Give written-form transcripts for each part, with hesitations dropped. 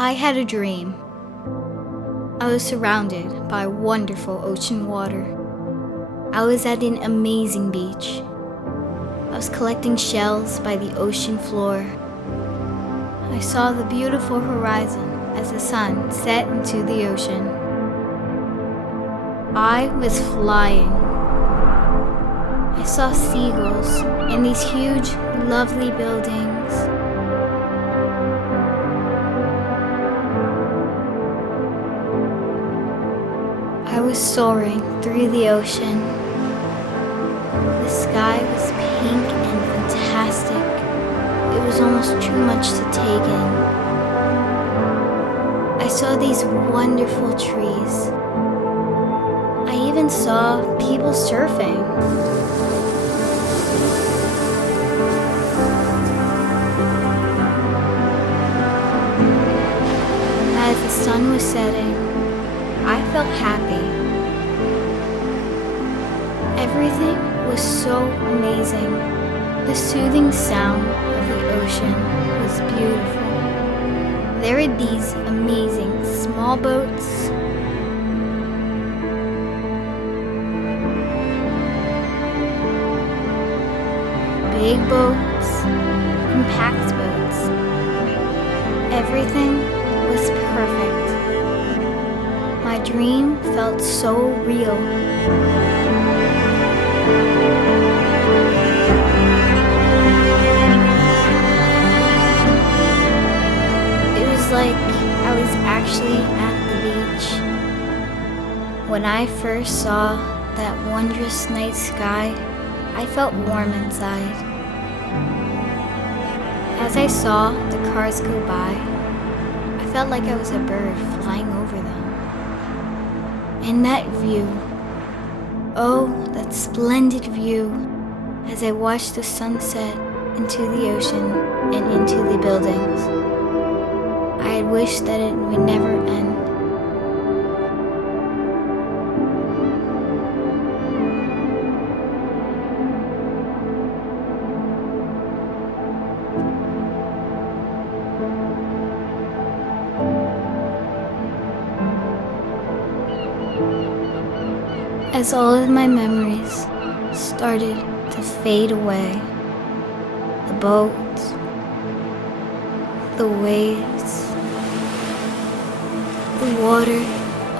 I had a dream. I was surrounded by wonderful ocean water. I was at an amazing beach. I was collecting shells by the ocean floor. I saw the beautiful horizon as the sun set into the ocean. I was flying. I saw seagulls and these huge, lovely buildings. I was soaring through the ocean. The sky was pink and fantastic. It was almost too much to take in. I saw these wonderful trees. I even saw people surfing. As the sun was setting, I felt happy. Everything was so amazing. The soothing sound of the ocean was beautiful. There were these amazing small boats, big boats, and packed boats. Everything was perfect. My dream felt so real. It was like I was actually at the beach. When I first saw that wondrous night sky, I felt warm inside. As I saw the cars go by, I felt like I was a bird flying over them. And that view, oh, that splendid view, as I watched the sunset into the ocean and into the buildings. I had wished that it would never end. As all of my memories started to fade away, the boats, the waves, the water,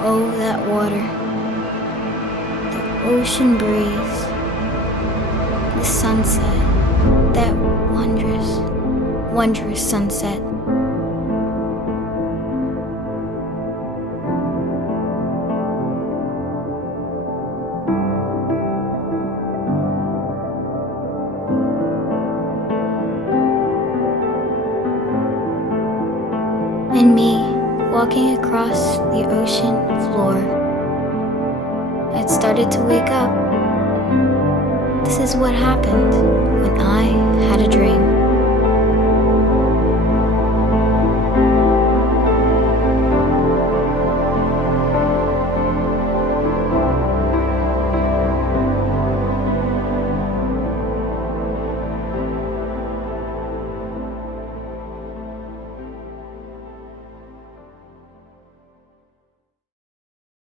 oh that water, the ocean breeze, the sunset, that wondrous, wondrous sunset. And me walking across the ocean floor. I'd started to wake up. This is what happened when